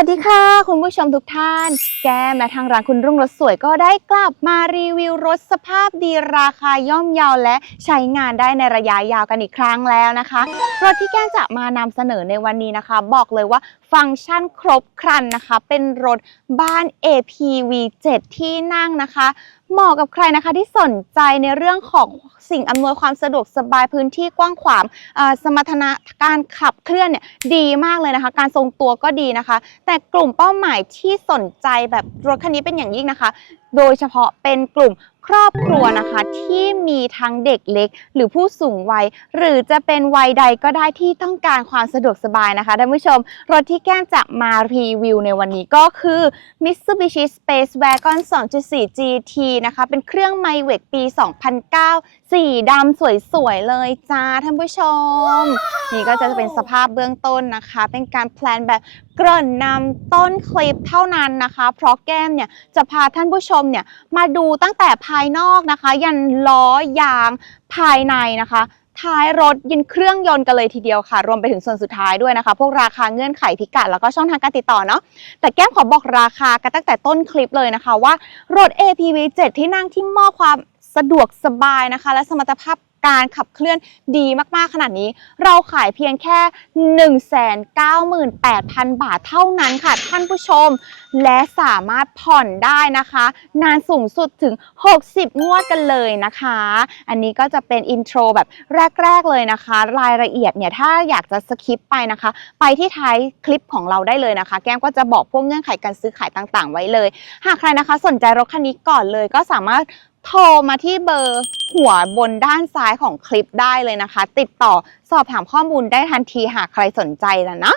ัสดีค่ะ คุณผู้ชมทุกท่าน แก้มและทางร้านคุณรุ่งรถสวยก็ได้กลับมารีวิวรถสภาพดีราคาย่อมเยาวและใช้งานได้ในระยะยาวกันอีกครั้งแล้วนะคะรถที่แก้มจะมานำเสนอในวันนี้นะคะ บอกเลยว่าฟังก์ชันครบครันนะคะ เป็นรถบ้าน APV 7 ที่นั่งนะคะ เหมาะกับใครนะคะที่สนใจในเรื่องของสิ่งอำนวยความสะดวกสบายพื้นที่กว้างขวางสมรรถนะการขับเคลื่อนเนี่ยดีมากเลยนะคะ การทรงตัวก็ดีนะคะ แต่กลุ่มเป้าหมายที่สนใจแบบรถคันนี้เป็นอย่างยิ่งนะคะ โดยเฉพาะเป็นกลุ่ม ครอบครัวนะคะที่มีทั้งเด็กเล็ก หรือผู้สูงวัย หรือจะเป็นวัยใดก็ได้ที่ต้องการความสะดวกสบายนะคะท่านผู้ชม รถที่แก้มจะมารีวิวในวันนี้ก็คือ Mitsubishi Space Wagon 2.4 GT นะคะเป็นเครื่องไมเวกปี 2009 สีดำสวยๆเลยจ้าท่านผู้ชม นี่ก็จะเป็นสภาพเบื้องต้นนะคะ เป็นการแพลนแบบเกริ่นนำต้นคลิปเท่านั้นนะคะ เพราะแก้มเนี่ยจะพาท่านผู้ชมเนี่ยมาดูตั้งแต่ภายนอกนะคะ ยันล้อยางภายในนะคะท้ายรถยินเครื่องยนต์กันเลยทีเดียวค่ะ รวมไปถึงส่วนสุดท้ายด้วยนะคะ พวกราคาเงื่อนไขพิกัดแล้วก็ช่องทางการติดต่อเนาะแต่แก้มขอบอกราคากันตั้งแต่ต้นคลิปเลยนะคะว่ารถ APV 7 ที่นั่งที่มอบความสะดวกสบายนะคะ และสมรรถภาพ การขับเคลื่อนดีมากๆขนาดนี้ เราขายเพียงแค่ 198,000 บาทเท่านั้นค่ะท่านผู้ชม และสามารถผ่อนได้นะคะ นานสูงสุดถึง 60 งวดกันเลยนะคะ อันนี้ก็จะเป็นอินโทรแบบแรก ๆ เลยนะคะ รายละเอียดเนี่ยถ้าอยากจะสคิปไปนะคะ ไปที่ท้ายคลิปของเราได้เลยนะคะ แก้มก็จะบอกพวกเงื่อนไขการซื้อขายต่างๆ ไว้เลย หากใครนะคะสนใจรถคันนี้ก่อนเลยก็สามารถ โทรมาที่เบอร์หัวบนด้านซ้ายของคลิปได้เลยนะคะ ติดต่อสอบถามข้อมูลได้ทันทีหากใครสนใจแล้วนะ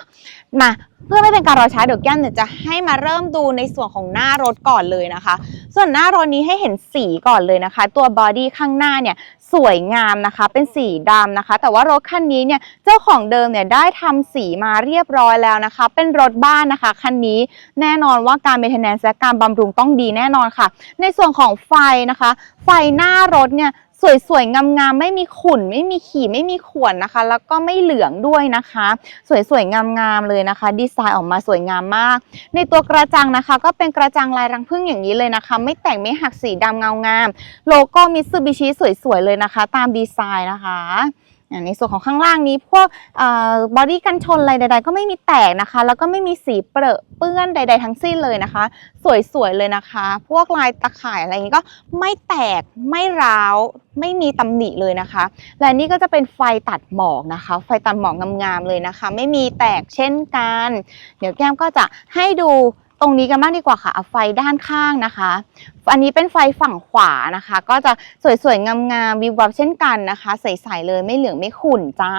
มาเพื่อไม่เป็นการรอช้าเดี๋ยวแก้มเนี่ยจะให้มาเริ่มดูในส่วนของหน้ารถก่อนเลยนะคะ ส่วนหน้ารถนี้ให้เห็นสีก่อนเลยนะคะ ตัวบอดี้ข้างหน้าเนี่ย สวยงามนะคะ เป็นสีดำนะคะ แต่ว่ารถคันนี้เนี่ยเจ้าของเดิมเนี่ยได้ทำสีมาเรียบร้อยแล้วนะคะ เป็นรถบ้านนะคะคันนี้แน่นอนว่าการเมนเทนแนนซ์และการบำรุงต้องดีแน่นอนค่ะ ในส่วนของไฟนะคะ ไฟหน้ารถเนี่ย สวยๆงามๆไม่มีขุ่น ไม่มีขีดไม่มีข่วนนะคะ แล้วก็ไม่เหลืองด้วยนะคะ สวยๆงามๆเลยนะคะ ดีไซน์ออกมาสวยงามมาก ในตัวกระจังนะคะ ก็เป็นกระจังลายรังผึ้งอย่างนี้เลยนะคะ ไม่แต่งไม่หักสีดำเงางาม โลโก้มิตซูบิชิสวยๆเลยนะคะ ตามดีไซน์นะคะ ในส่วนของข้างล่างนี้พวกบอดี้กันชนอะไรใด ๆ ก็ไม่มีแตกนะคะ แล้วก็ไม่มีสีเปรอะเปื้อนใด ๆ ทั้งสิ้นเลยนะคะ สวยๆเลยนะคะ พวกลายตะข่ายอะไรอย่างนี้ก็ไม่แตกไม่ร้าวไม่มีตำหนิเลยนะคะ และนี่ก็จะเป็นไฟตัดหมอกนะคะ ไฟตัดหมอกงามๆเลยนะคะ ไม่มีแตกเช่นกัน เดี๋ยวแก้มก็จะให้ดู ตรงนี้กันบ้างดีกว่าค่ะเอาไฟด้านข้างนะคะ อันนี้เป็นไฟฝั่งขวานะคะ ก็จะสวยๆงามๆวิบวับเช่นกันนะคะ ใสๆเลยไม่เหลืองไม่ขุ่นจ้า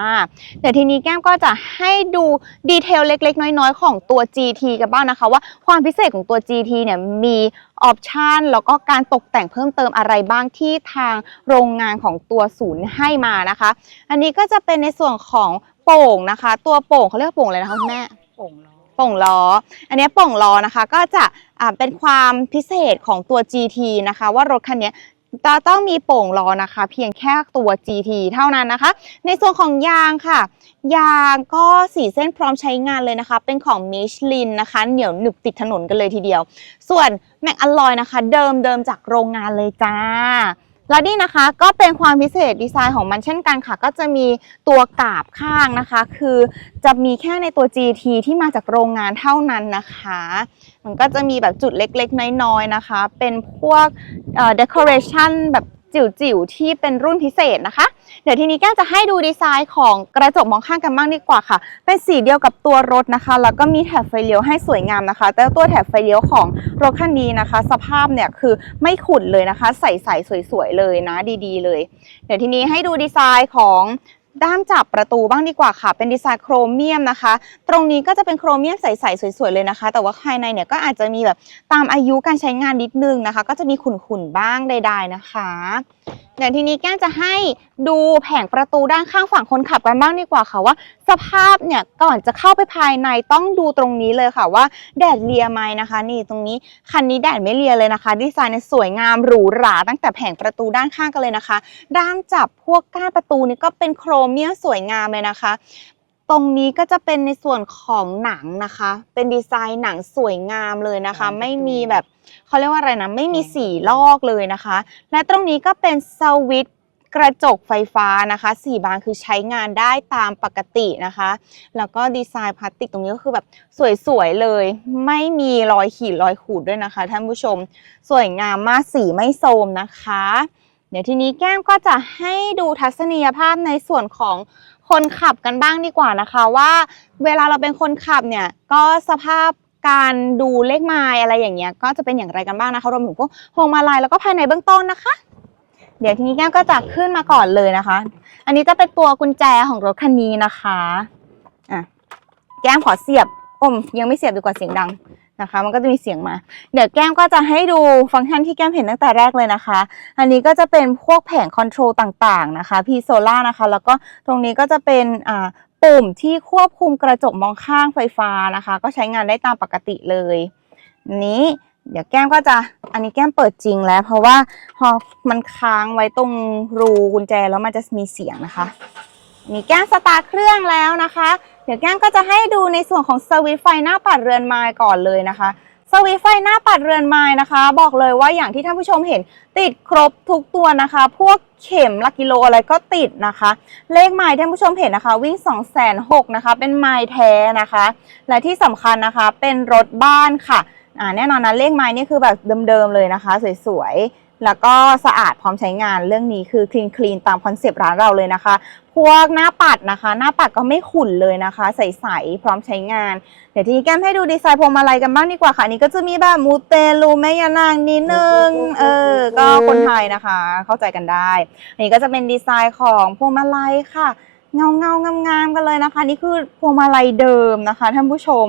เดี๋ยวทีนี้แก้มก็จะให้ดูดีเทลเล็ก ๆ น้อยๆ ของตัว GT กันบ้างนะคะ ว่าความพิเศษของตัว GT เนี่ยมีออปชันแล้วก็การตกแต่งเพิ่มเติมอะไรบ้างที่ทางโรงงานของตัวศูนย์ให้มานะคะ อันนี้ก็จะเป็นในส่วนของโป่งนะคะ ตัวโป่งเขาเรียกโป่งอะไรนะคะคุณแม่โป่งล้อ โป่งล้อ อันนี้โป่งล้อนะคะก็จะเป็นความพิเศษของตัว GT นะคะ ว่ารถคันนี้จะต้องมีโป่งล้อนะคะ เพียงแค่ตัว GT เท่านั้นนะคะ ในส่วนของยางค่ะ ยางก็สีเส้นพร้อมใช้งานเลยนะคะ เป็นของมิชลินนะคะ เหนียวหนึบติดถนนกันเลยทีเดียว ส่วนแม็กอลลอยนะคะ เดิมเดิมจากโรงงานเลยจ้า แล้วนี่นะคะก็เป็นความพิเศษดีไซน์ของมันเช่นกันค่ะ ก็จะมีตัวกาบข้างนะคะ คือจะมีแค่ในตัว GT ที่มาจากโรงงานเท่านั้นนะคะ มันก็จะมีแบบจุดเล็กๆ น้อยๆนะคะ เป็นพวกเอ่อ decoration แบบจิ๋วๆ ที่เป็นรุ่นพิเศษนะคะ เดี๋ยวทีนี้แก้มจะให้ดูดีไซน์ของกระจกมองข้างกันบ้างดีกว่าค่ะ เป็นสีเดียวกับตัวรถนะคะ แล้วก็มีแถบไฟเลี้ยวให้สวยงามนะคะ แต่ตัวแถบไฟเลี้ยวของรถคันนี้นะคะ สภาพเนี่ยคือไม่ขุ่นเลยนะคะ ใสๆสวยๆเลยนะดีๆ เลย เดี๋ยวทีนี้ให้ดูดีไซน์ของด้ามจับประตูบ้างดีกว่าค่ะ เป็นดีไซน์โครเมียมนะคะ ตรงนี้ก็จะเป็นโครเมียมใสๆสวยๆเลยนะคะ แต่ว่าภายในเนี่ยก็อาจจะมีแบบตามอายุการใช้งานนิดนึงนะคะ ก็จะมีขุ่นๆบ้างใด ๆนะคะ เดี๋ยวทีนี้แก้มจะให้ดูแผงประตูด้านข้างฝั่งคนขับกันบ้างดีกว่าค่ะว่า สภาพเนี่ยก่อนจะเข้าไปภายในต้องดูตรงนี้เลยค่ะว่าแดดเลียไหมนะคะ นี่ตรงนี้คันนี้แดดไม่เลียเลยนะคะ ดีไซน์เนี่ยสวยงามหรูหราตั้งแต่แผงประตูด้านข้างกันเลยนะคะ ด้ามจับพวกก้านประตูนี่ก็เป็นโครเมียมสวยงามเลยนะคะ ตรงนี้ก็จะเป็นในส่วนของหนังนะคะ เป็นดีไซน์หนังสวยงามเลยนะคะ ไม่มีแบบเขาเรียกว่าอะไรนะ ไม่มีสีลอกเลยนะคะ และตรงนี้ก็เป็นสวิตช์กระจกไฟฟ้านะคะสี่บานคือใช้งานได้ตามปกตินะคะ แล้วก็ดีไซน์พลาสติกตรงนี้ก็คือแบบสวยๆเลย ไม่มีรอยขีดรอยขูดด้วยนะคะ ท่านผู้ชมสวยงามมากสีไม่โทรมนะคะ เดี๋ยวทีนี้แก้มก็จะให้ดูทัศนียภาพในส่วนของ คนขับกันบ้างดีกว่านะคะว่า เวลาเราเป็นคนขับเนี่ยก็สภาพการดูเลขไมล์อะไรอย่างเงี้ยก็จะเป็นอย่างไรกันบ้างนะคะรวมถึงพวกพวงมาลัยแล้วก็ภายในเบื้องต้นนะคะ เดี๋ยวทีนี้แก้มก็จะขึ้นมาก่อนเลยนะคะ อันนี้จะเป็นตัวกุญแจของรถคันนี้นะคะอะแก้มขอเสียบอมยังไม่เสียบดีกว่าเสียงดัง นะคะ มันก็จะมีเสียงมา เดี๋ยวแก้มก็จะให้ดูฟังก์ชันที่แก้มเห็นตั้งแต่แรกเลยนะคะ อันนี้ก็จะเป็นพวกแผงคอนโทรลต่างๆนะคะพีโซล่านะคะ แล้วก็ตรงนี้ก็จะเป็นอ่าปุ่มที่ควบคุมกระจกมองข้างไฟฟ้านะคะ ก็ใช้งานได้ตามปกติเลยนี้เดี๋ยวแก้มก็จะอันนี้แก้มเปิดจริงแล้ว เพราะว่าพอมันค้างไว้ตรงรูกุญแจแล้วมันจะมีเสียงนะคะ มีแก้มสตาร์เครื่องแล้วนะคะ เดี๋ยวแก้มก็จะให้ดูในส่วนของสวิตไฟหน้าปัดเรือนไม้ก่อนเลยนะคะสวิตไฟหน้าปัดเรือนไม้นะคะ บอกเลยว่าอย่างที่ท่านผู้ชมเห็นติดครบทุกตัวนะคะ พวกเข็มลักกิโลอะไรก็ติดนะคะ เลขไม้ท่านผู้ชมเห็นนะคะ วิ่ง2 6 0 0 0นหนะคะ เป็นไม้แท้นะคะ และที่สำคัญนะคะเป็นรถบ้านค่ะอ่าแน่นอนนะเลขไม้นี่คือแบบเดิมๆเลยนะคะ สวยๆ แล้วก็สะอาดพร้อมใช้งานเรื่องนี้คือคลีนคลีนตามคอนเซปต์ร้านเราเลยนะคะ พวกหน้าปัดนะคะ หน้าปัดก็ไม่ขุ่นเลยนะคะ ใสๆพร้อมใช้งาน เดี๋ยวทีนี้แก้มให้ดูดีไซน์พวงมาลัยกันบ้างดีกว่าค่ะอันนี่ก็จะมีแบบมูเตลูแม่ยานางนิดนึงเออก็คนไทยนะคะ เข้าใจกันได้ อันนี้ก็จะเป็นดีไซน์ของพวงมาลัยค่ะ เงาเงางามงามๆกันเลยนะคะ นี่คือพวงมาลัยเดิมนะคะท่านผู้ชม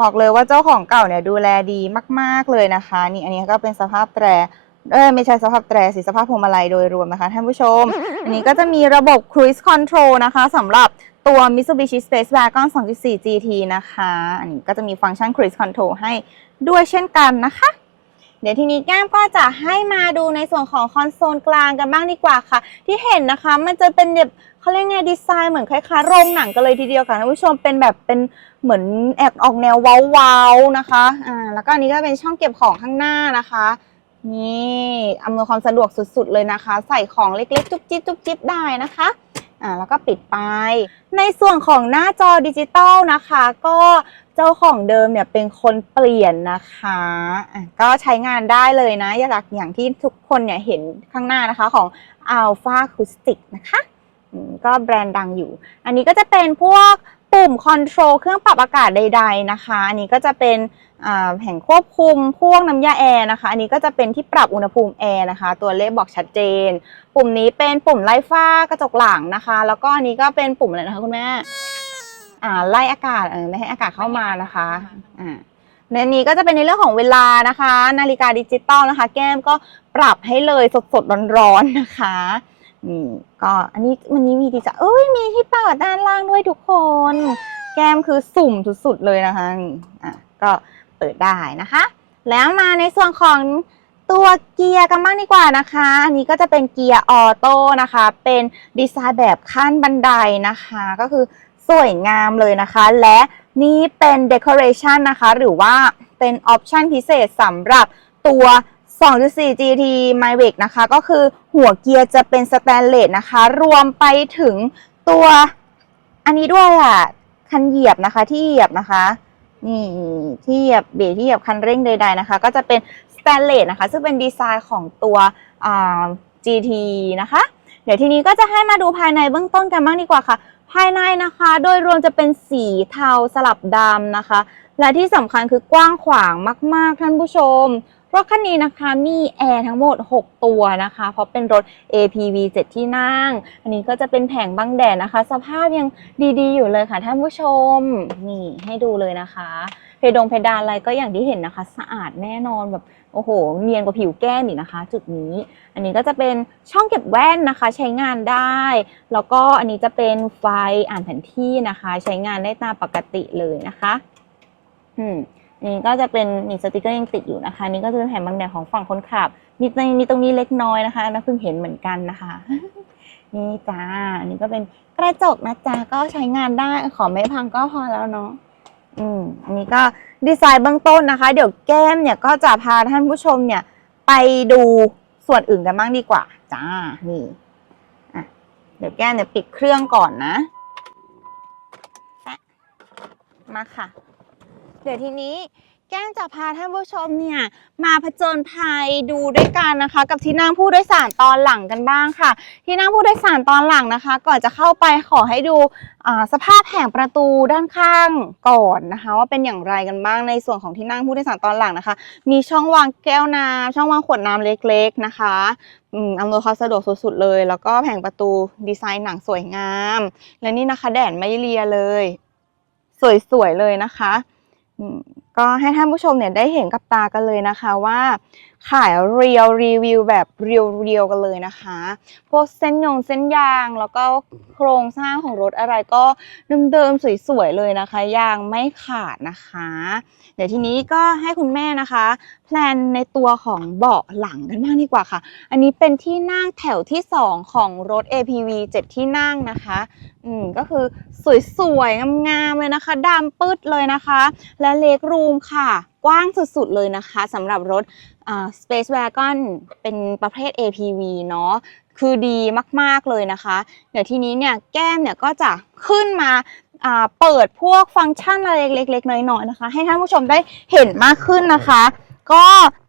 บอกเลยว่าเจ้าของเก่าเนี่ยดูแลดีมาก ๆเลยนะคะ นี่อันนี้ก็เป็นสภาพแตร เออไม่ใช่สภาพแตรสิสภาพพวงมาลัยโดยรวมนะคะท่านผู้ชม อันนี้ก็จะมีระบบ Cruise Control นะคะสำหรับตัว Mitsubishi Space Wagon 2.4 GT นะคะ อันนี้ก็จะมีฟังก์ชัน Cruise Control ให้ด้วยเช่นกันนะคะ เดี๋ยวทีนี้แก้มก็จะให้มาดูในส่วนของคอนโซลกลางกันบ้างดีกว่าค่ะ ที่เห็นนะคะมันจะเป็นแบบเขาเรียกไงดีไซน์เหมือนคล้ายๆโรงหนังกันเลยทีเดียวค่ะท่านผู้ชมเป็นแบบเป็นเหมือนแอบออกแนวเว้าวๆนะคะอ่าแล้วก็อันนี้ก็เป็นช่องเก็บของข้างหน้านะคะ นี่อำนวยความสะดวกสุดๆเลยนะคะ ใส่ของเล็กๆ จุ๊บจิ๊บจุ๊บจิ๊บได้นะคะอ่าแล้วก็ปิดไป ในส่วนของหน้าจอดิจิตอลนะคะ ก็เจ้าของเดิมเนี่ยเป็นคนเปลี่ยนนะคะอะก็ใช้งานได้เลยนะอย่างอย่างที่ทุกคนเนี่ยเห็นข้างหน้านะคะของ Alpha Acoustic นะคะก็แบรนด์ดังอยู่ อันนี้ก็จะเป็นพวก ปุ่มคอนโทรลเครื่องปรับอากาศใด ๆนะคะ อันนี้ก็จะเป็นแผงควบคุมพ่วกน้ำยาแอร์นะคะ อันนี้ก็จะเป็นที่ปรับอุณหภูมิแอร์นะคะ ตัวเลขบอกชัดเจน ปุ่มนี้เป็นปุ่มไล่ฟ้ากระจกหลังนะคะ แล้วก็อันนี้ก็เป็นปุ่มอะไรนะคะคุณแม่อ่าไล่อากาศเออไม่ให้อากาศเข้ามานะคะอ่าในนี้ก็จะเป็นในเรื่องของเวลานะคะ นาฬิกาดิจิตอลนะคะ แก้มก็ปรับให้เลยสดๆร้อนๆนะคะ นี่ก็อันนี้วันนี้มีดีจ้ะเอ้ยมีที่เปิดด้านล่างด้วยทุกคน แก้มคือสุ่มสุดๆเลยนะคะอะก็เปิดได้นะคะ แล้วมาในส่วนของตัวเกียร์กันบ้างดีกว่านะคะ อันนี้ก็จะเป็นเกียร์ออโต้นะคะ เป็นดีไซน์แบบขั้นบันไดนะคะ ก็คือสวยงามเลยนะคะ และนี่เป็น decoration นะคะ หรือว่าเป็นออปชันพิเศษสำหรับตัว 2.4 GT m y v e c นะคะ ก็คือหัวเกียร์จะเป็นสแตนเลสนะคะ รวมไปถึงตัวอันนี้ด้วยอะ คันเหยียบนะคะที่เหยียบนะคะ นี่ที่เหยียบเบรกที่เหยียบคันเร่งใด ๆนะคะ ก็จะเป็นสแตนเลสนะคะ ซึ่งเป็นดีไซน์ของตัวอ่า GT นะคะ เดี๋ยวทีนี้ก็จะให้มาดูภายในเบื้องต้นกันบ้างดีกว่าค่ะ ภายในนะคะ โดยรวมจะเป็นสีเทาสลับดำนะคะ และที่สำคัญคือกว้างขวางมาก ๆ ท่านผู้ชม รถคันนี้นะคะมีแอร์ทั้งหมด 6 ตัวนะคะ เพราะเป็นรถ APV 7 ที่นั่ง อันนี้ก็จะเป็นแผงบังแดดนะคะ สภาพยังดีๆ อยู่เลยค่ะท่านผู้ชม นี่ให้ดูเลยนะคะ เพดงเพดานอะไรก็อย่างที่เห็นนะคะ สะอาดแน่นอนแบบโอ้โห เนียนกว่าผิวแก้มอีกนะคะ จุดนี้ อันนี้ก็จะเป็นช่องเก็บแว่นนะคะ ใช้งานได้ แล้วก็อันนี้จะเป็นไฟอ่านแผนที่นะคะ ใช้งานได้ตามปกติเลยนะคะ อืม นนี้ก็จะเป็นมีสติกเกอร์ยังติดอยู่นะคะ นี่ก็จะเป็นแผ่นบางแดดของฝั่งคนขับ มีตรงมีตรงนี้เล็กน้อยนะคะนะเพิ่งเห็นเหมือนกันนะคะ นี่จ้าอันนี้ก็เป็นกระจกนะจ๊ะก็ใช้งานได้ขอไม่พังก็พอแล้วเนาะอืมอันนี้ก็ดีไซน์เบื้องต้นนะคะ เดี๋ยวแก้มเนี่ยก็จะพาท่านผู้ชมเนี่ย ไปดูส่วนอื่นกันบ้างดีกว่า จ้านี่อะเดี๋ยวแก้มเนี่ยปิดเครื่องก่อนนะแปะมาค่ะ เดี๋ยวทีนี้แก้มจะพาท่านผู้ชมเนี่ยมาผจญภัยดูด้วยกันนะคะ กับที่นั่งผู้โดยสารตอนหลังกันบ้างค่ะ ที่นั่งผู้โดยสารตอนหลังนะคะ ก่อนจะเข้าไปขอให้ดูสภาพแผงประตูด้านข้างก่อนนะคะ ว่าเป็นอย่างไรกันบ้างในส่วนของที่นั่งผู้โดยสารตอนหลังนะคะ มีช่องวางแก้วน้ำช่องวางขวดน้ำเล็กๆนะคะอืมอำนวยความสะดวกสุดๆเลย แล้วก็แผงประตูดีไซน์หนังสวยงาม และนี่นะคะแดดไม่เลียเลย สวยๆเลยนะคะ ก็ให้ท่านผู้ชมเนี่ยได้เห็นกับตากันเลยนะคะว่าขายเรียวรีวิวแบบเรียวๆกันเลยนะคะ พวกเส้นยงเส้นยางแล้วก็โครงสร้างของรถอะไรก็เดิมๆสวยๆเลยนะคะ ยางไม่ขาดนะคะ เดี๋ยวทีนี้ก็ให้คุณแม่นะคะ แพลนในตัวของเบาะหลังกันบ้างดีกว่าค่ะ อันนี้เป็นที่นั่งแถวที่ 2 ของรถ APV 7 ที่นั่งนะคะ อืมก็คือสวยๆงามๆเลยนะคะดำปื๊ดเลยนะคะ และเล็กรูมค่ะ กว้างสุดๆเลยนะคะสำหรับรถอ่า Space Wagon เป็นประเภท APV เนาะคือดีมากๆเลยนะคะ เดี๋ยวทีนี้เนี่ยแก้มเนี่ยก็จะขึ้นมาเปิดพวกฟังก์ชันอะไรเล็ก ๆ น้อยๆนะคะ ให้ท่านผู้ชมได้เห็นมากขึ้นนะคะ ก็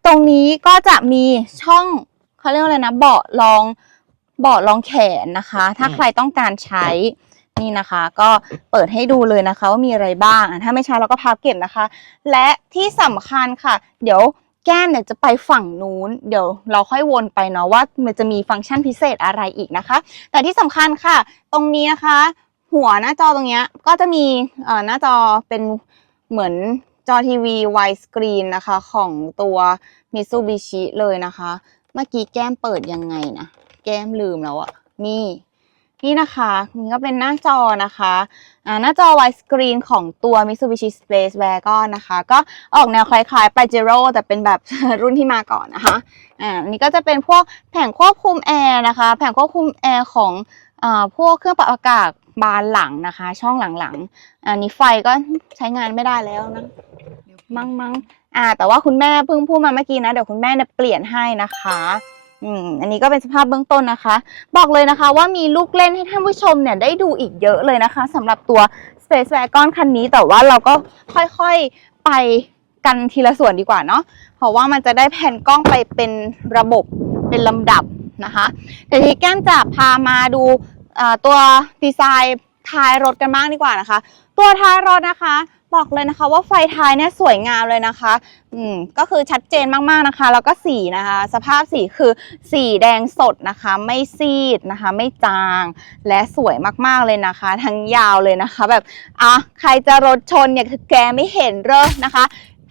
ตรงนี้ก็จะมีช่องเขาเรียกอะไรนะเบาะรอง เบาะรองแขนนะคะ ถ้าใครต้องการใช้นี่นะคะ ก็เปิดให้ดูเลยนะคะว่ามีอะไรบ้างอะถ้าไม่ใช้เราก็พับเก็บนะคะ และที่สำคัญค่ะ เดี๋ยวแก้มเนี่ยจะไปฝั่งนู้น เดี๋ยวเราค่อยวนไปเนาะว่ามันจะมีฟังก์ชันพิเศษอะไรอีกนะคะ แต่ที่สำคัญค่ะ ตรงนี้นะคะ หัวหน้าจอตรงเนี้ยก็จะมีเอ่อหน้าจอเป็นเหมือนจอทีวีไวสกรีนนะคะ ของตัว Mitsubishi เลยนะคะ เมื่อกี้แก้มเปิดยังไงนะ แก้มลืมแล้วอะนี่นี่นะคะนี่ก็เป็นหน้าจอนะคะอ่าหน้าจอไวสกรีนของตัว Mitsubishi Space Wagon นะคะ ก็ออกแนวคล้ายๆ Pajero แต่เป็นแบบ รุ่นที่มาก่อนนะคะอ่าอันนี้ก็จะเป็นพวกแผงควบคุมแอร์นะคะ แผงควบคุมแอร์ของอ่าพวกเครื่องปรับอากาศบานหลังนะคะ ช่องหลังๆอันนี้ไฟก็ใช้งานไม่ได้แล้วนะมั้งมั้งอ่าแต่ว่าคุณแม่เพิ่งพูดมาเมื่อกี้นะ เดี๋ยวคุณแม่เนี่ยเปลี่ยนให้นะคะ อืมอันนี้ก็เป็นสภาพเบื้องต้นนะคะ บอกเลยนะคะว่ามีลูกเล่นให้ท่านผู้ชมเนี่ยได้ดูอีกเยอะเลยนะคะสำหรับตัว Space Wagon คันนี้แต่ว่าเราก็ค่อยๆไปกันทีละส่วนดีกว่าเนาะเพราะว่ามันจะได้แผ่นกล้องไปเป็นระบบเป็นลำดับนะคะเดี๋ยวทีนี้แก้มจะพามาดูตัวดีไซน์ท้ายรถกันบ้างดีกว่านะคะ ตัวท้ายรถนะคะ บอกเลยนะคะ ว่าไฟท้ายเนี่ยสวยงามเลยนะคะ อืมก็คือชัดเจนมากๆนะคะ แล้วก็สีนะคะ สภาพสีคือสีแดงสดนะคะ ไม่ซีดนะคะ ไม่จาง และสวยมากๆเลยนะคะ ทั้งยาวเลยนะคะ แบบอะใครจะรถชนเนี่ยคือแกไม่เห็นเลยนะคะ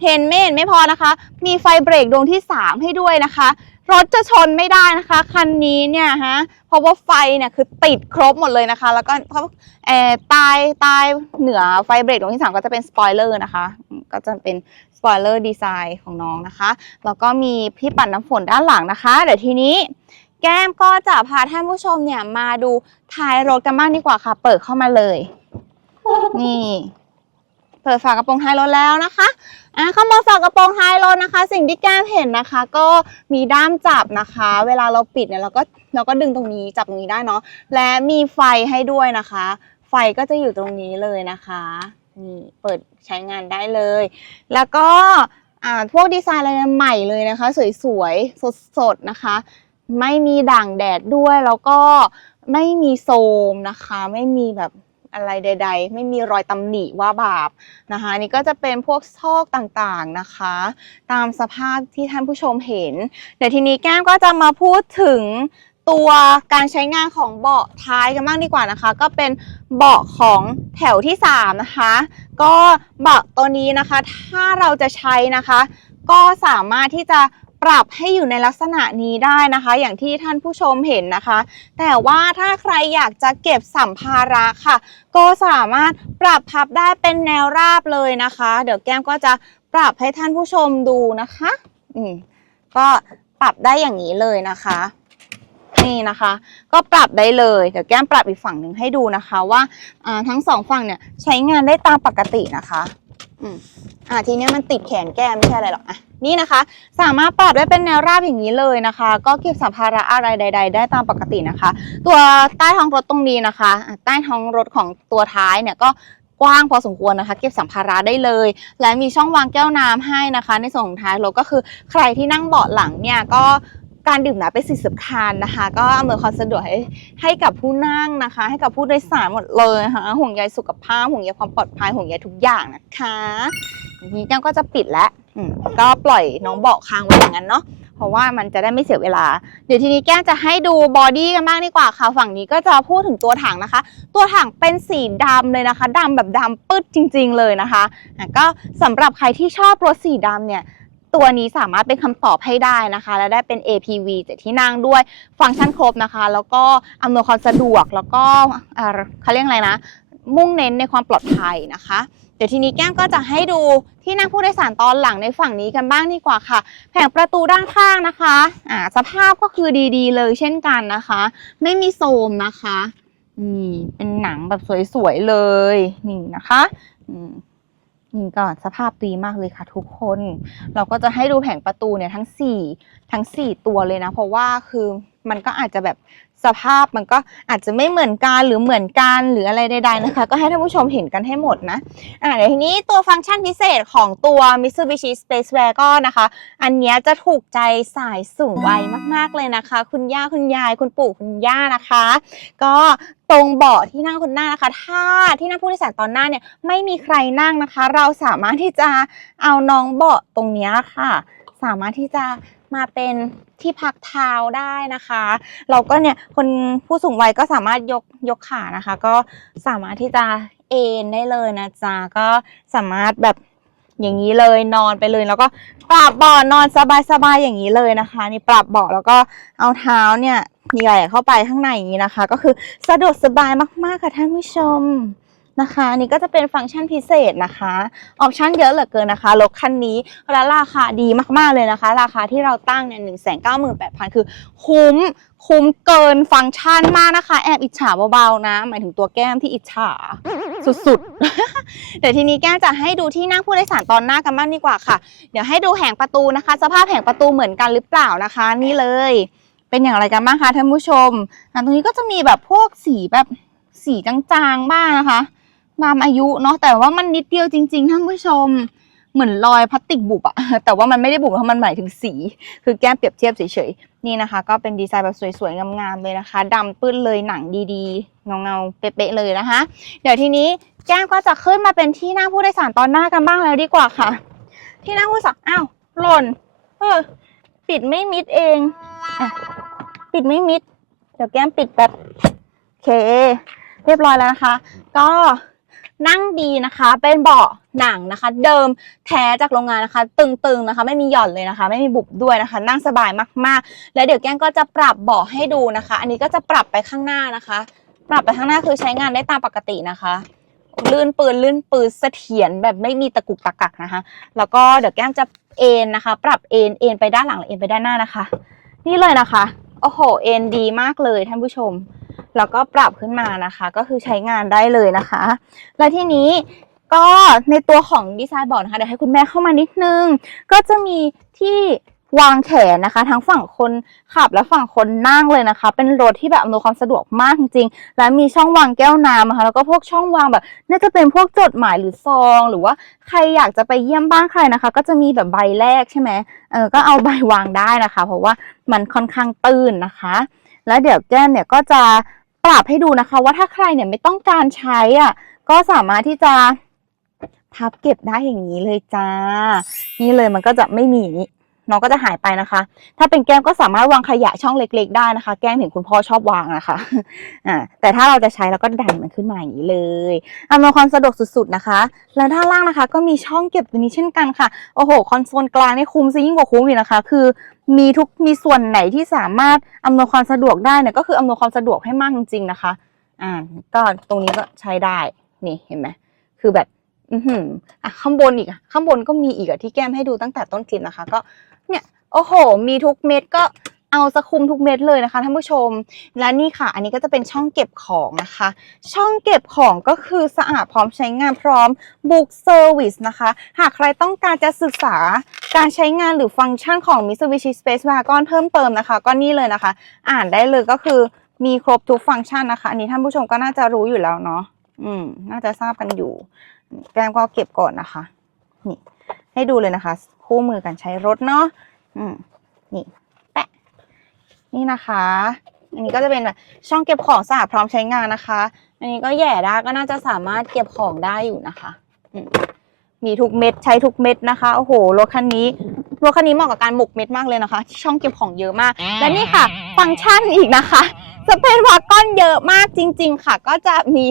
เห็นไม่เห็นไม่พอนะคะ มีไฟเบรกดวงที่ 3 ให้ด้วยนะคะ รถจะชนไม่ได้นะคะ คันนี้เนี่ยฮะเพราะว่าไฟเนี่ยคือติดครบหมดเลยนะคะ แล้วก็เพราะเอ่อใต้ใต้เหนือไฟเบรกดวงที่ 3 ก็จะเป็นสปอยเลอร์นะคะ ก็จะเป็นสปอยเลอร์ดีไซน์ของน้องนะคะ แล้วก็มีพี่ปั่นน้ำฝนด้านหลังนะคะ เดี๋ยวทีนี้แก้มก็จะพาท่านผู้ชมเนี่ยมาดูท้ายรถกันบ้างดีกว่าค่ะ เปิดเข้ามาเลย นี่ เปิดฝากระโปรงท้ายรถแล้วนะคะอะเข้ามาฝากระโปรงท้ายรถนะคะ สิ่งที่แก้มเห็นนะคะ ก็มีด้ามจับนะคะ เวลาเราปิดเนี่ยเราก็เราก็ดึงตรงนี้จับตรงนี้ได้เนาะและมีไฟให้ด้วยนะคะ ไฟก็จะอยู่ตรงนี้เลยนะคะนี่เปิดใช้งานได้เลย แล้วก็อ่าพวกดีไซน์อะไรใหม่เลยนะคะ สวยๆสดๆนะคะ ไม่มีด่างแดดด้วยแล้วก็ไม่มีโซมนะคะ ไม่มีแบบ อะไรใด ๆ ไม่มีรอยตำหนิว่าบาปนะคะนนี่ก็จะเป็นพวกซอกต่างๆนะคะ ตามสภาพที่ท่านผู้ชมเห็น เดี๋ยวทีนี้แก้มก็จะมาพูดถึงตัวการใช้งานของเบาะท้ายกันบ้างดีกว่านะคะ ก็เป็นเบาะของแถวที่ 3 นะคะ ก็เบาะตัวนี้นะคะ ถ้าเราจะใช้นะคะ ก็สามารถที่จะ ปรับให้อยู่ในลักษณะนี้ได้นะคะ อย่างที่ท่านผู้ชมเห็นนะคะ แต่ว่าถ้าใครอยากจะเก็บสัมภาระค่ะ ก็สามารถปรับพับได้เป็นแนวราบเลยนะคะ เดี๋ยวแก้มก็จะปรับให้ท่านผู้ชมดูนะคะ อืมก็ปรับได้อย่างนี้เลยนะคะนี่นะคะ ก็ปรับได้เลย เดี๋ยวแก้มปรับอีกฝั่งหนึ่งให้ดูนะคะ ว่าทั้งสองฝั่งเนี่ยใช้งานได้ตามปกตินะคะ อืม อ่าทีเนี้ยมันติดแขนแก้มไม่ใช่อะไรหรอกอะนี่นะคะ สามารถปรับได้เป็นแนวราบอย่างนี้เลยนะคะ ก็เก็บสัมภาระอะไรใด ๆ ได้ตามปกตินะคะ ตัวใต้ท้องรถตรงนี้นะคะใต้ท้องรถของตัวท้ายเนี่ยก็กว้างพอสมควรนะคะ เก็บสัมภาระได้เลย และมีช่องวางแก้วน้ำให้นะคะ ในส่วนของท้ายรถก็คือใครที่นั่งเบาะหลังเนี่ยก็การดื่มน้ำเป็นสิ่งสำคัญนะคะ ก็อำนวยความสะดวกให้ให้กับผู้นั่งนะคะ ให้กับผู้โดยสารหมดเลยนะคะห่วงใยสุขภาพห่วงใยความปลอดภัยห่วงใยทุกอย่างนะคะ นี้แก้มก็จะปิดแล้วอืมก็ปล่อยน้องเบาะค้างไว้อย่างนั้นเนาะเพราะว่ามันจะได้ไม่เสียเวลา เดี๋ยวทีนี้แก้มจะให้ดูบอดี้กันบ้างดีกว่าค่ะ ฝั่งนี้ก็จะพูดถึงตัวถังนะคะ ตัวถังเป็นสีดำเลยนะคะดำแบบดำปึ๊ดจริง ๆ เลยนะคะอะก็สำหรับใครที่ชอบรถสีดำเนี่ยตัวนี้สามารถเป็นคำตอบให้ได้นะคะ และได้เป็น APV เจ็ดที่นั่งด้วยฟังก์ชันครบนะคะ แล้วก็อำนวยความสะดวกแล้วก็เอ่อเขาเรียกอะไรนะ มุ่งเน้นในความปลอดภัยนะคะ เดี๋ยวทีนี้แก้มก็จะให้ดูที่นั่งผู้โดยสารตอนหลังในฝั่งนี้กันบ้างดีกว่าค่ะ แผงประตูด้านข้างนะคะอ่าสภาพก็คือดีๆ เลยเช่นกันนะคะ ไม่มีโซมนะคะนี่เป็นหนังแบบสวยๆเลยนี่นะคะอืมนี่ก็สภาพดีมากเลยค่ะทุกคน เราก็จะให้ดูแผงประตูเนี่ยทั้งสี่ทั้งสี่ตัวเลยนะ เพราะว่าคือมันก็อาจจะแบบ สภาพมันก็อาจจะไม่เหมือนกันหรือเหมือนกันหรืออะไรใดๆนะคะ ก็ให้ท่านผู้ชมเห็นกันให้หมดนะอ่าเดี๋ยวทีนี้ตัวฟังก์ชันพิเศษของตัว Mitsubishi Spacewear ก็นะคะ อันเนี้ยจะถูกใจสายสูงวัยมากๆเลยนะคะ คุณย่าคุณยายคุณปู่คุณย่านะคะ ก็ตรงเบาะที่นั่งคนหน้านะคะ ถ้าที่นั่งผู้โดยสารตอนหน้าเนี่ยไม่มีใครนั่งนะคะ เราสามารถที่จะเอาน้องเบาะตรงเนี้ยค่ะ สามารถที่จะ มาเป็นที่พักเท้าได้นะคะ เราก็เนี่ยคนผู้สูงวัยก็สามารถยกยกขานะคะ ก็สามารถที่จะเอนได้เลยนะจ๊ะก็สามารถแบบอย่างนี้เลยนอนไปเลยแล้วก็ปรับเบาะนอนสบายๆอย่างนี้เลยนะคะ นี่ปรับเบาะแล้วก็เอาเท้าเนี่ยมีไหล่เข้าไปข้างในอย่างนี้นะคะ ก็คือสะดวกสบายมากๆค่ะท่านผู้ชม นะคะอันนี่ก็จะเป็นฟังก์ชันพิเศษนะคะออปชั่นเยอะเหลือเกินนะคะรถคันนี้และราคาดีมากๆเลยนะคะ ราคาที่เราตั้งเนี่ยหนึ่งแสนเก้าหมื่นแปดพันคือคุ้มคุ้มเกินฟังก์ชันมากนะคะ แอบอิจฉาเบาๆนะ หมายถึงตัวแก้มที่อิจฉาสุดๆ เดี๋ยวทีนี้แก้มจะให้ดูที่นั่งผู้โดยสารตอนหน้ากันบ้างดีกว่าค่ะ เดี๋ยวให้ดูแผงประตูนะคะ สภาพแผงประตูเหมือนกันหรือเปล่านะคะ นี่เลย เป็นอย่างไรกันบ้างคะท่านผู้ชมตรงนี้ก็จะมีแบบพวกสีแบบสีจางๆบ้างนะคะ ตามอายุเนาะแต่ว่ามันนิดเดียวจริงๆท่านผู้ชมเหมือนรอยพลาสติกบุบอะแต่ว่ามันไม่ได้บุบเพราะมันหมายถึงสี คือแก้มเปรียบเทียบเฉยๆ นี่นะคะ ก็เป็นดีไซน์แบบสวยๆ งามๆ เลยนะคะดำปื้นเลยหนังดีๆ เงาๆ เป๊ะๆ เลยนะคะ เดี๋ยวทีนี้แก้มก็จะขึ้นมาเป็นที่นั่งผู้โดยสารตอนหน้ากันบ้างแล้วดีกว่าค่ะ ที่นั่งผู้โดยสารอ้าวหล่น เออ ปิดไม่มิดเองอะปิดไม่มิด เดี๋ยวแก้มปิดแบบโอเค เรียบร้อยแล้วนะคะ ก็ นั่งดีนะคะ เป็นเบาะหนังนะคะ เดิมแท้จากโรงงานนะคะ ตึงๆนะคะ ไม่มีหย่อนเลยนะคะ ไม่มีบุบด้วยนะคะ นั่งสบายมากๆ แล้วเดี๋ยวแก้มก็จะปรับเบาะให้ดูนะคะ อันนี้ก็จะปรับไปข้างหน้านะคะ ปรับไปข้างหน้าคือใช้งานได้ตามปกตินะคะลื่นปืนลื่นปืนเสถียรแบบไม่มีตะกุกตะกักนะคะ แล้วก็เดี๋ยวแก้มจะเอ็นนะคะ ปรับเอ็นเอ็นไปด้านหลังหรือเอ็นไปด้านหน้านะคะ นี่เลยนะคะ โอ้โห เอ็นดีมากเลยท่านผู้ชม แล้วก็ปรับขึ้นมานะคะ ก็คือใช้งานได้เลยนะคะ และที่นี้ก็ในตัวของดีไซน์บอร์ดนะคะเดี๋ยวให้คุณแม่เข้ามานิดนึง ก็จะมีที่วางแขนนะคะ ทั้งฝั่งคนขับและฝั่งคนนั่งเลยนะคะ เป็นรถที่แบบอำนวยความสะดวกมากจริงๆ และมีช่องวางแก้วน้ำนะคะแล้วก็พวกช่องวางแบบน่าจะเป็นพวกจดหมายหรือซอง หรือว่าใครอยากจะไปเยี่ยมบ้านใครนะคะ ก็จะมีแบบใบแรกใช่ไหมเออก็เอาใบวางได้นะคะ เพราะว่ามันค่อนข้างตื้นนะคะ แล้วเดี๋ยวแก้มเนี่ยก็จะ ปรับให้ดูนะคะว่าถ้าใครเนี่ยไม่ต้องการใช้อะก็สามารถที่จะพับเก็บได้อย่างนี้เลยจ้า นี่เลยมันก็จะไม่มีอย่างนี้ น้องก็จะหายไปนะคะ ถ้าเป็นแก้มก็สามารถวางขยะช่องเล็ก ๆ ได้นะคะ แก้มเห็นคุณพ่อชอบวางนะคะอ่าแต่ถ้าเราจะใช้เราก็ดันมันขึ้นมาอย่างนี้เลยอำนวยความสะดวกสุดๆนะคะ แล้วด้านล่างนะคะ ก็มีช่องเก็บตัวนี้เช่นกันค่ะโอ้โหคอนโซลกลางนี่คุ้มซะยิ่งกว่าคุ้มอีกนะคะ คือมีทุกมีส่วนไหนที่สามารถอำนวยความสะดวกได้เนี่ยก็คืออำนวยความสะดวกให้มากจริงๆนะคะอ่าก็ตรงนี้ก็ใช้ได้นี่เห็นไหมคือแบบอือหืออะข้างบนอีกอะข้างบนก็มีอีกอะที่แก้มให้ดูตั้งแต่ต้นคลิปนะคะ ก็ โอ้โห มีทุกเม็ดก็เอาสะคุมทุกเม็ดเลยนะคะท่านผู้ชม และนี่ค่ะ อันนี้ก็จะเป็นช่องเก็บของนะคะ ช่องเก็บของก็คือสะอาดพร้อมใช้งานพร้อม Book Service นะคะ หากใครต้องการจะศึกษาการใช้งานหรือฟังก์ชันของ Mitsubishi Space Wagon เพิ่มเติมนะคะ ก็นี่เลยนะคะ อ่านได้เลยก็คือมีครบทุกฟังก์ชันนะคะ อันนี้ท่านผู้ชมก็น่าจะรู้อยู่แล้วเนาะอืม น่าจะทราบกันอยู่แก้มก็เก็บก่อนนะคะ นี่ ให้ดูเลยนะคะ คู่มือการใช้รถเนาะ อืมนี่แปะนี่นะคะ อันนี้ก็จะเป็นแบบช่องเก็บของสะอาดพร้อมใช้งานนะคะ อันนี้ก็แหย่ได้ก็น่าจะสามารถเก็บของได้อยู่นะคะอืมมีทุกเม็ดใช้ทุกเม็ดนะคะโอ้โหรถคันนี้รถคันนี้เหมาะกับการหมกเม็ดมากเลยนะคะ ช่องเก็บของเยอะมาก และนี่ค่ะ ฟังก์ชันอีกนะคะสเปซวาก้อนเยอะมากจริง ๆ ค่ะ ก็จะมี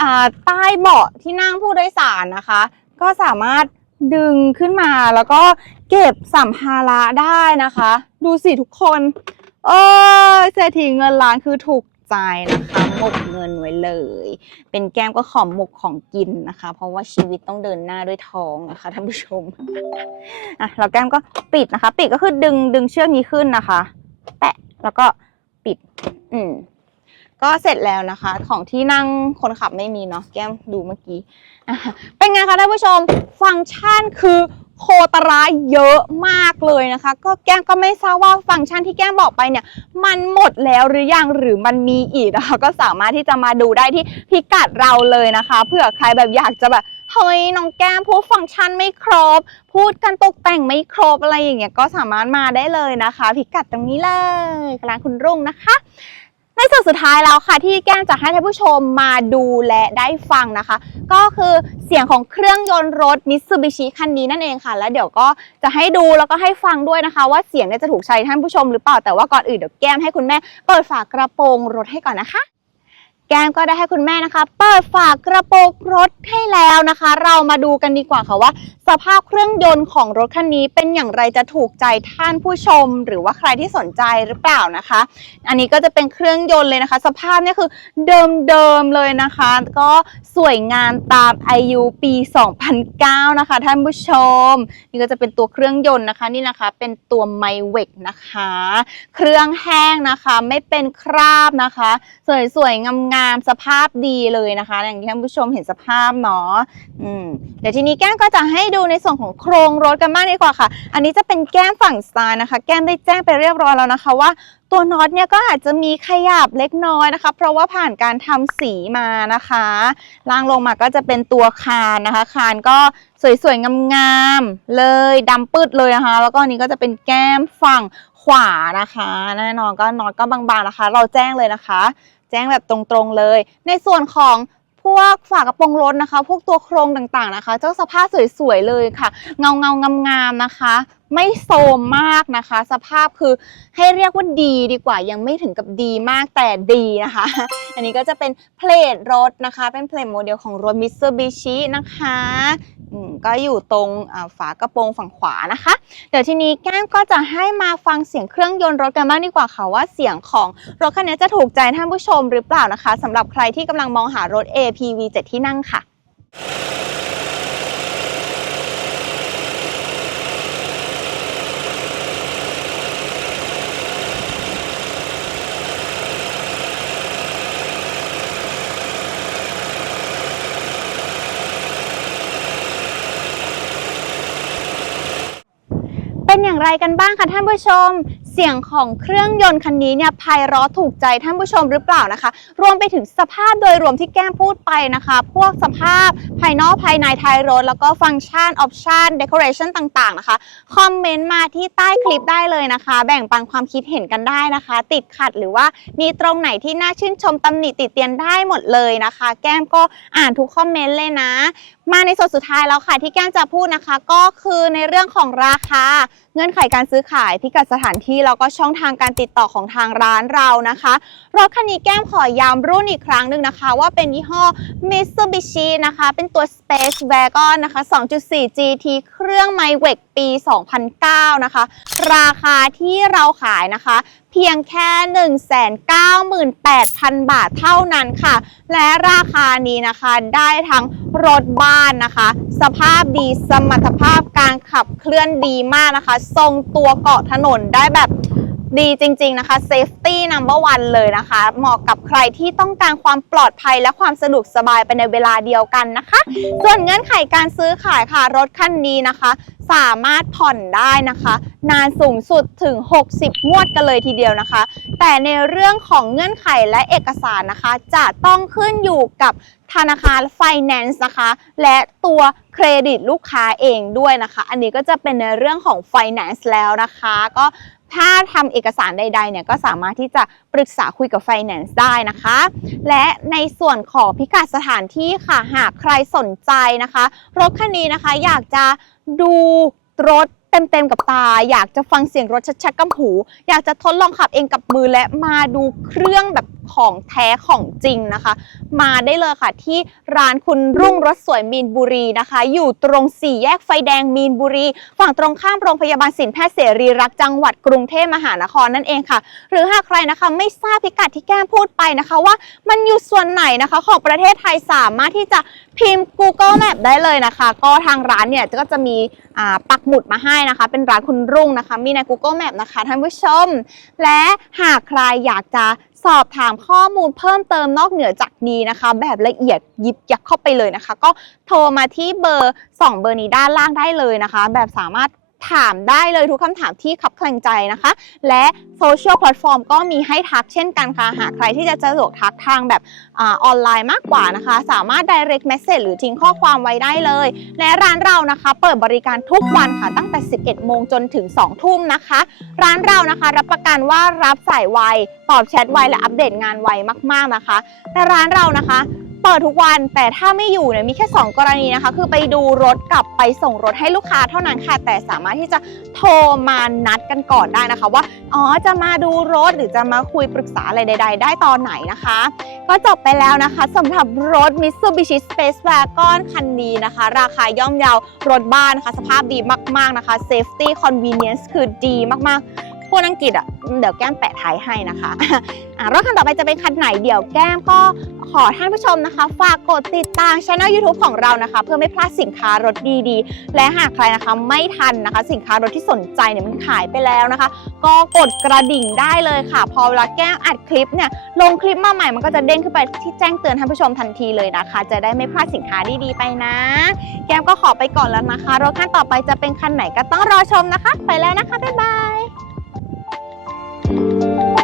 อ่าใต้เบาะที่นั่งผู้โดยสารนะคะ ก็สามารถดึงขึ้นมาแล้วก็ เก็บสัมภาระได้นะคะ ดูสิทุกคนโอ้ยเศรษฐีเงินล้านคือถูกใจนะคะหมกเงินไว้เลย เป็นแก้มก็ขอมหมกของกินนะคะ เพราะว่าชีวิตต้องเดินหน้าด้วยท้องนะคะท่านผู้ชมอะแล้วแก้มก็ปิดนะคะ ปิดก็คือดึงดึงเชือกนี้ขึ้นนะคะแปะแล้วก็ปิด อืมก็เสร็จแล้วนะคะ ของที่นั่งคนขับไม่มีเนาะแก้มดูเมื่อกี้เป็นไงคะท่านผู้ชม ฟังก์ชันคือ โคตรร้ายเยอะมากเลยนะคะ ก็แก้มก็ไม่ทราบว่าฟังก์ชันที่แก้มบอกไปเนี่ย มันหมดแล้วหรือยังหรือมันมีอีกนะคะก็สามารถที่จะมาดูได้ที่พิกัดเราเลยนะคะเผื่อใครแบบอยากจะแบบเฮ้ยน้องแก้มพูดฟังก์ชันไม่ครบ พูดการตกแต่งไม่ครบอะไรอย่างเงี้ยก็สามารถมาได้เลยนะคะ พิกัดตรงนี้เลยร้านคุณรุ่งนะคะ ในส่วนสุดท้ายแล้วค่ะที่แก้มจะให้ท่านผู้ชมมาดูและได้ฟังนะคะ ก็คือเสียงของเครื่องยนต์รถ Mitsubishi คันนี้นั่นเองค่ะ แล้วเดี๋ยวก็จะให้ดูแล้วก็ให้ฟังด้วยนะคะ ว่าเสียงเนี่ยจะถูกใจท่านผู้ชมหรือเปล่าแต่ว่าก่อนอื่นเดี๋ยวแก้มให้คุณแม่เปิดฝากระโปรงรถให้ก่อนนะคะ แก้มก็ได้ให้คุณแม่นะคะ เปิดฝากกระโปรงรถให้แล้วนะคะ เรามาดูกันดีกว่าค่ะว่า สภาพเครื่องยนต์ของรถคันนี้เป็นอย่างไรจะถูกใจท่านผู้ชม หรือว่าใครที่สนใจหรือเปล่านะคะ อันนี้ก็จะเป็นเครื่องยนต์เลยนะคะ สภาพเนี่ยคือเดิมๆเลยนะคะ ก็สวยงามตามอายุปี 2009 นะคะ ท่านผู้ชม นี่ก็จะเป็นตัวเครื่องยนต์นะคะนี่นะคะ เป็นตัวไมเวกนะคะ เครื่องแห้งนะคะ ไม่เป็นคราบนะคะ สวยๆงามๆสภาพดีเลยนะคะ อย่างที่ท่านผู้ชมเห็นสภาพเนาะอืมเดี๋ยวทีนี้แก้มก็จะให้ดูในส่วนของโครงรถกันบ้างดีกว่าค่ะ อันนี้จะเป็นแก้มฝั่งซ้ายนะคะ แก้มได้แจ้งไปเรียบร้อยแล้วนะคะว่าตัวน็อตเนี่ยก็อาจจะมีขยับเล็กน้อยนะคะ เพราะว่าผ่านการทำสีมานะคะล่างลงมาก็จะเป็นตัวคานนะคะ คานก็สวยๆงามๆเลยดำปืดเลยนะคะ แล้วก็นนี้ก็จะเป็นแก้มฝั่งขวานะคะ แน่นอนก็น็อตก็บางๆนะคะ เราแจ้งเลยนะคะ แจ้งแบบตรงๆเลย ในส่วนของพวกฝากระโปรงรถนะคะ พวกตัวโครงต่างๆนะคะเจ้าสภาพสวยๆเลยค่ะ เงาเงางามๆนะคะ ไม่โทรมมากนะคะ สภาพคือให้เรียกว่าดีดีกว่ายังไม่ถึงกับดีมากแต่ดีนะคะ อันนี้ก็จะเป็นเพลทรถนะคะ เป็นเพลทโมเดลของรถ Mitsubishi นะคะ ก็อยู่ตรงฝากระโปรงฝั่งขวานะคะ เดี๋ยวทีนี้แก้มก็จะให้มาฟังเสียงเครื่องยนต์รถกันบ้างดีกว่าค่ะว่าเสียงของรถคันนี้จะถูกใจท่านผู้ชมหรือเปล่านะคะสำหรับใครที่กำลังมองหารถ APV 7 ที่นั่งค่ะ เป็นอย่าง ไรกันบ้างคะท่านผู้ชม เสียงของเครื่องยนต์คันนี้เนี่ยไพเราะถูกใจท่านผู้ชมหรือเปล่านะคะ รวมไปถึงสภาพโดยรวมที่แก้มพูดไปนะคะ พวกสภาพภายนอกภายในท้ายรถ แล้วก็ฟังก์ชันออปชันเดคอเรชันต่างๆนะคะ คอมเมนต์มาที่ใต้คลิปได้เลยนะคะ แบ่งปันความคิดเห็นกันได้นะคะ ติดขัดหรือว่ามีตรงไหนที่น่าชื่นชมตำหนิติเตียนได้หมดเลยนะคะ แก้มก็อ่านทุกคอมเมนต์เลยนะ มาในส่วนสุดท้ายแล้วค่ะที่แก้มจะพูดนะคะ ก็คือในเรื่องของราคาเงื่อนไขการซื้อขายพิกัดสถานที่แล้วก็ช่องทางการติดต่อของทางร้านเรานะคะรถคันนี้แก้มขอย้ำรุ่นอีกครั้งหนึ่งนะคะ ว่าเป็นยี่ห้อ Mitsubishi นะคะ เป็นตัว Space Wagon นะคะ 2.4 GT เครื่องไมเวกปี 2009 นะคะ ราคาที่เราขายนะคะ เพียงแค่ 198,000 บาทเท่านั้นค่ะ และราคานี้นะคะได้ทั้งรถบ้านนะคะ สภาพดีสมรรถภาพการขับเคลื่อนดีมากนะคะ ทรงตัวเกาะถนนได้แบบ ดีจริง ๆนะคะ Safety Number One เลยนะคะ เหมาะกับใครที่ต้องการความปลอดภัยและความสะดวกสบายไปในเวลาเดียวกันนะคะ ส่วนเงื่อนไขการซื้อขายค่ะ รถคันนี้นะคะ สามารถผ่อนได้นะคะ นานสูงสุดถึง 60 งวดกันเลยทีเดียวนะคะ แต่ในเรื่องของเงื่อนไขและเอกสารนะคะ จะต้องขึ้นอยู่กับธนาคาร Finance นะคะ และตัวเครดิตลูกค้าเองด้วยนะคะ อันนี้ก็จะเป็นในเรื่องของ Finance แล้วนะคะ ก็ ถ้าทำเอกสารใดๆเนี่ยก็สามารถที่จะปรึกษาคุยกับ Finance ได้นะคะ และในส่วนของพิกัดสถานที่ค่ะหากใครสนใจนะคะ รถคันนี้นะคะอยากจะดูรถเต็มๆกับตา อยากจะฟังเสียงรถชัดๆกับหู อยากจะทดลองขับเองกับมือและมาดูเครื่องแบบ ของแท้ของจริงนะคะ มาได้เลยค่ะที่ร้านคุณรุ่งรถสวยมีนบุรีนะคะ อยู่ตรงสี่แยกไฟแดงมีนบุรี ฝั่งตรงข้ามโรงพยาบาลสินแพทย์เสรีรักจังหวัดกรุงเทพมหานครนั่นเองค่ะ หรือหากใครนะคะไม่ทราบพิกัดที่แก้มพูดไปนะคะ ว่ามันอยู่ส่วนไหนนะคะ ของประเทศไทยสามารถที่จะพิมพ์ Google Map ได้เลยนะคะ ก็ทางร้านเนี่ยก็จะมีปักหมุดมาให้นะคะ เป็นร้านคุณรุ่งนะคะ มีใน Google Map นะคะท่านผู้ชม และหากใครอยากจะ สอบถามข้อมูลเพิ่มเติมนอกเหนือจากนี้นะคะ แบบละเอียดยิบยักเข้าไปเลยนะคะ ก็โทรมาที่เบอร์ 2 เบอร์นี้ด้านล่างได้เลยนะคะ แบบสามารถ ถามได้เลยทุกคำถามที่ขับแคลงใจนะคะ และโซเชียลแพลตฟอร์มก็มีให้ทักเช่นกันค่ะ หากใครที่จะสะดวกทักทางแบบออนไลน์มากกว่านะคะ สามารถ direct message หรือทิ้งข้อความไว้ได้เลย และร้านเรานะคะ เปิดบริการทุกวันค่ะ ตั้งแต่ 11 โมงจนถึง 2 ทุ่มนะคะ ร้านเรานะคะ รับประกันว่ารับสายไว ตอบแชทไว และอัปเดตงานไวมาก ๆนะคะ แต่ร้านเรานะคะเปิดทุกวันแต่ถ้าไม่อยู่เนี่ยมีแค่ 2 กรณีนะคะ คือไปดูรถกลับไปส่งรถให้ลูกค้าเท่านั้นค่ะแต่สามารถที่จะโทรมานัดกันก่อนได้นะคะ ว่าอ๋อจะมาดูรถหรือจะมาคุยปรึกษาอะไรใด ๆ ได้ตอนไหนนะคะ ก็จบไปแล้วนะคะสำหรับรถ Mitsubishi Space Wagon คันนี้นะคะ ราคาย่อมเยาวรถบ้านนะคะ สภาพดีมากๆนะคะ Safety Convenience คือดีมากๆ พูดอังกฤษอะเดี๋ยวแก้มแปะท้ายให้นะคะะรถคันต่อไปจะเป็นคันไหนเดี๋ยวแก้มก็ขอท่านผู้ชมนะคะ ฝากกดติดตามช่อง YouTube ของเรานะคะ เพื่อไม่พลาดสินค้ารถดีๆ และหากใครนะคะไม่ทันนะคะ สินค้ารถที่สนใจเนี่ยมันขายไปแล้วนะคะ ก็กดกระดิ่งได้เลยค่ะ พอเวลาแก้มอัดคลิปเนี่ยลงคลิปมาใหม่มันก็จะเด้งขึ้นไปที่แจ้งเตือนท่านผู้ชมทันทีเลยนะคะ จะได้ไม่พลาดสินค้าดีๆไปนะ แก้มก็ขอไปก่อนแล้วนะคะรถคันต่อไปจะเป็นคันไหนก็ต้องรอชมนะคะ ไปแล้วนะคะบ๊ายบาย Música